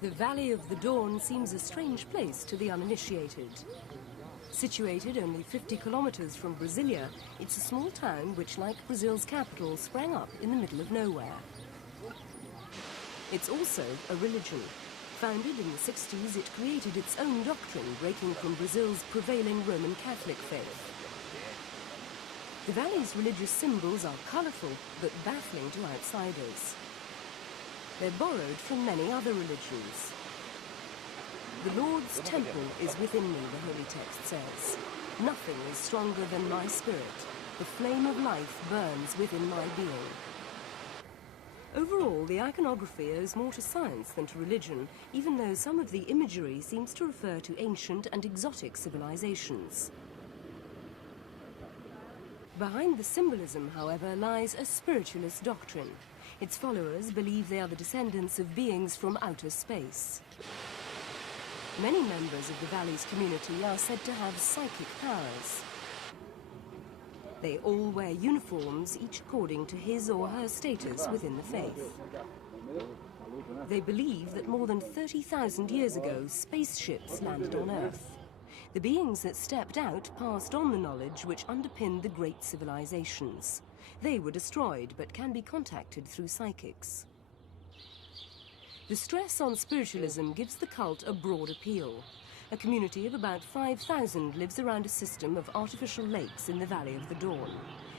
The Valley of the Dawn seems a strange place to the uninitiated. Situated only 50 kilometers from Brasília, it's a small town which, like Brazil's capital, sprang up in the middle of nowhere. It's also a religion. Founded in the 60s, it created its own doctrine, breaking from Brazil's prevailing Roman Catholic faith. The valley's religious symbols are colourful, but baffling to outsiders. They're borrowed from many other religions. The Lord's temple is within me, the holy text says. Nothing is stronger than my spirit. The flame of life burns within my being. Overall, the iconography owes more to science than to religion, even though some of the imagery seems to refer to ancient and exotic civilizations. Behind the symbolism, however, lies a spiritualist doctrine. Its followers believe they are the descendants of beings from outer space. Many members of the valley's community are said to have psychic powers. They all wear uniforms, each according to his or her status within the faith. They believe that more than 30,000 years ago, spaceships landed on Earth. The beings that stepped out passed on the knowledge which underpinned the great civilizations. They were destroyed, but can be contacted through psychics. The stress on spiritualism gives the cult a broad appeal. A community of about 5,000 lives around a system of artificial lakes in the Valley of the Dawn.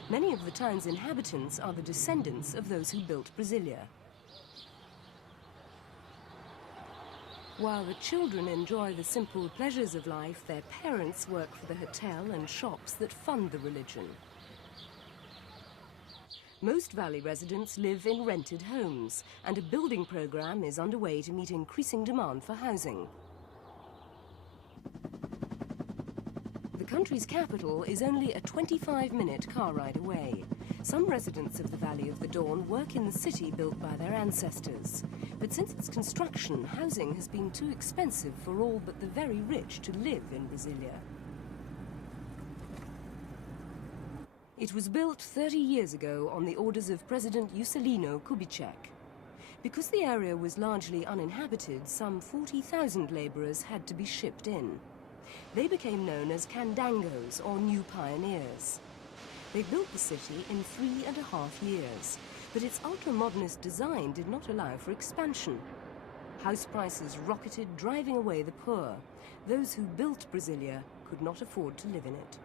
Many of the town's inhabitants are the descendants of those who built Brasília. While the children enjoy the simple pleasures of life, their parents work for the hotel and shops that fund the religion. Most Valley residents live in rented homes, and a building program is underway to meet increasing demand for housing. The country's capital is only a 25-minute car ride away. Some residents of the Valley of the Dawn work in the city built by their ancestors. But since its construction, housing has been too expensive for all but the very rich to live in Brasília. It was built 30 years ago on the orders of President Juscelino Kubitschek. Because the area was largely uninhabited, some 40,000 laborers had to be shipped in. They became known as candangos, or new pioneers. They built the city in 3.5 years, but its ultra-modernist design did not allow for expansion. House prices rocketed, driving away the poor. Those who built Brasília could not afford to live in it.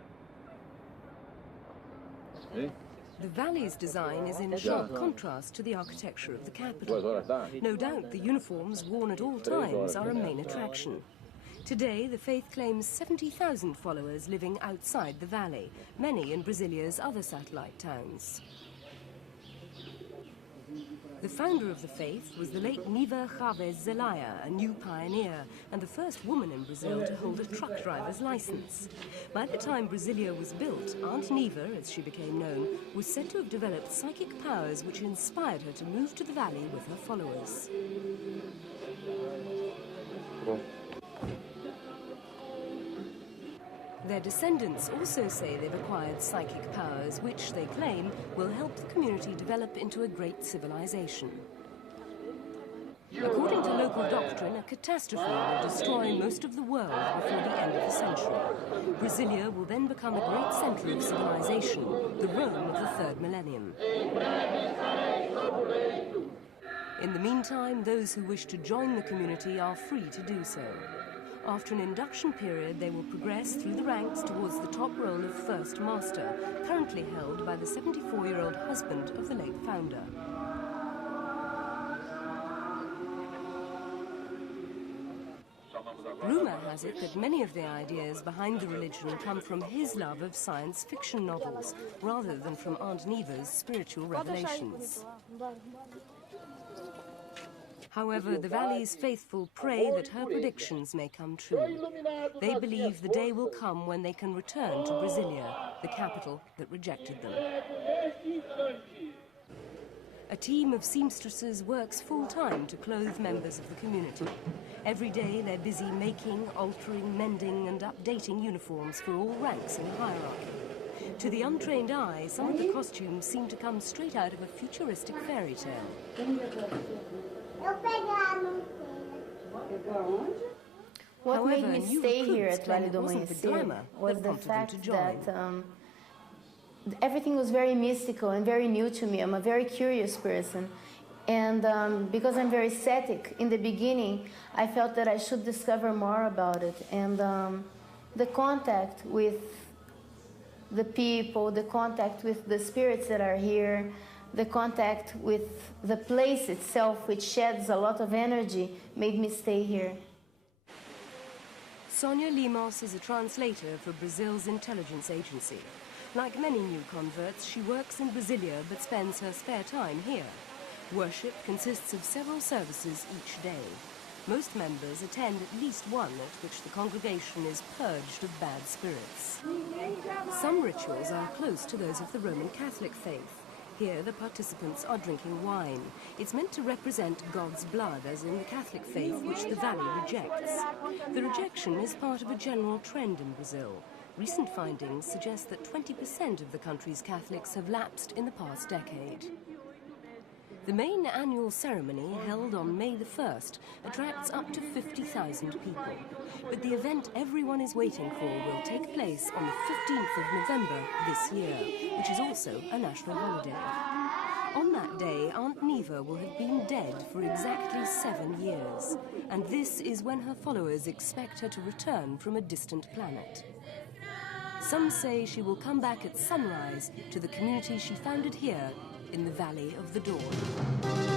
The valley's design is in sharp contrast to the architecture of the capital. No doubt the uniforms worn at all times are a main attraction. Today, the faith claims 70,000 followers living outside the valley, many in Brasília's other satellite towns. The founder of the faith was the late Neiva Chaves Zelaya, a new pioneer, and the first woman in Brazil to hold a truck driver's license. By the time Brasília was built, Aunt Neiva, as she became known, was said to have developed psychic powers which inspired her to move to the valley with her followers. Their descendants also say they've acquired psychic powers, which they claim will help the community develop into a great civilization. According to local doctrine, a catastrophe will destroy most of the world before the end of the century. Brasília will then become a great center of civilization, the Rome of the third millennium. In the meantime, those who wish to join the community are free to do so. After an induction period, they will progress through the ranks towards the top role of First Master, currently held by the 74-year-old husband of the late founder. Rumor has it that many of the ideas behind the religion come from his love of science fiction novels, rather than from Aunt Neiva's spiritual revelations. However, the valley's faithful pray that her predictions may come true. They believe the day will come when they can return to Brasília, the capital that rejected them. A team of seamstresses works full-time to clothe members of the community. Every day they're busy making, altering, mending and updating uniforms for all ranks in the hierarchy. To the untrained eye, some of the costumes seem to come straight out of a futuristic fairy tale. What made However, me new stay here recruits at claim Vale it do wasn't the Amanhecer glamour was that the prompted them fact to join. that everything was very mystical and very new to me. I'm a very curious person. And because I'm very ascetic, in the beginning, I felt that I should discover more about it. And the contact with the people, the contact with the spirits that are here, the contact with the place itself, which sheds a lot of energy, made me stay here. Sonia Limos is a translator for Brazil's intelligence agency. Like many new converts, she works in Brasília but spends her spare time here. Worship consists of several services each day. Most members attend at least one at which the congregation is purged of bad spirits. Some rituals are close to those of the Roman Catholic faith. Here, the participants are drinking wine. It's meant to represent God's blood, as in the Catholic faith, which the Vale rejects. The rejection is part of a general trend in Brazil. Recent findings suggest that 20% of the country's Catholics have lapsed in the past decade. The main annual ceremony, held on May the 1st, attracts up to 50,000 people. But the event everyone is waiting for will take place on the 15th of November this year, which is also a national holiday. On that day, Aunt Neiva will have been dead for exactly 7 years, and this is when her followers expect her to return from a distant planet. Some say she will come back at sunrise to the community she founded here in the Valley of the Dawn.